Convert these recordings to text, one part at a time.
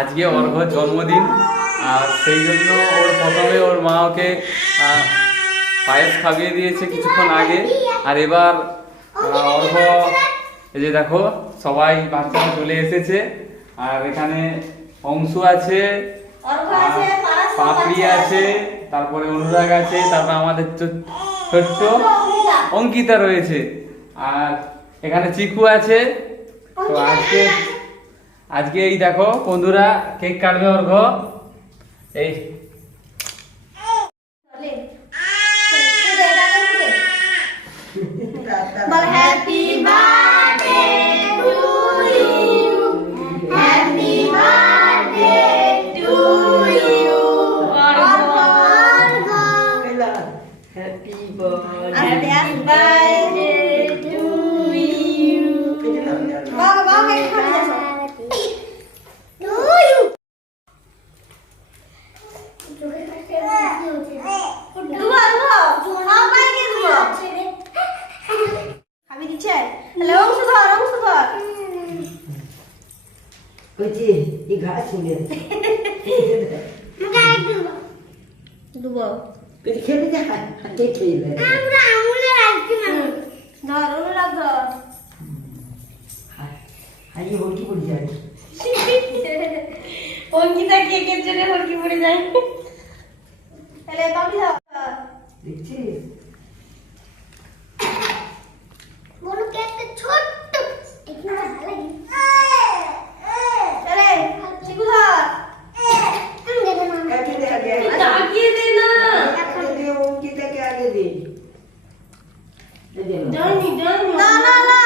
আজকে অর্ঘ্যর জন্মদিন, আর সেই জন্য ওর প্রথমে ওর মা ওকে পায়েস খাইয়ে দিয়েছে কিছুক্ষণ আগে। আর এবার অর্ঘ্য, এই যে দেখো সবাই বাচ্চারা চলে এসেছে। আর এখানে অংশু আছে, পাপড়ি আছে, তারপরে অনুরাগ আছে, তারপর আমাদের ছোট্ট অঙ্কিতা রয়েছে, আর এখানে চিকু আছে। তো আজকে এই দেখো বন্ধুরা কেক কাটবে অর্ঘ্য। এই happy birthday to you, happy birthday to you, happy birthday to you. বাবা কেক খাবে না টু ইউ। খাবি দিচ্ছে। হ্যালো অংশধর, অংশধর কইছি এই ঘাস ছিলে দুবো কইছি খেলে যা হাতে খেলে আমরা আমুলে রাখছি না। ধর ওরে রাখ ধর। হাই হলকি পড়ে যায়। অঙ্কিতা কেকের জন্য হলকি পড়ে যায়। তাহলে বাবি ধর দেখছিস বড় কেকটা ছোট্ট একটু ভালো লাগে। চলে চিকু ধর। আমি দেব না। কাকে দে আগে তাকিয়ে দে না। কাকে দে অঙ্কিতাকে আগে দে জানি জানি না না না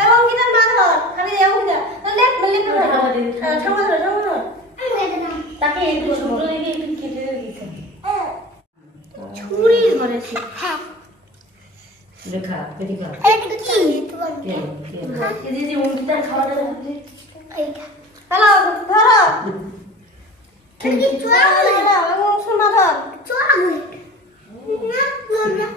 এই অঙ্কিতা মা ধর। আমি দেব অঙ্কিতা তো লেফট লেফট ধর। সামনে ধর, সামনে ধর। আমি দেব না। তাকে একটু ছোট দিকে একটু কেটে দিতে। ছুরি ধরেছি। হ্যাঁ দেখা দেখা এটা কি এই যে অঙ্কিতার খাওয়াটা দেখতে এইটা। হ্যালো ধরো। কি চোরা বলে না এবং শোনা ধর চোরা বলে না না না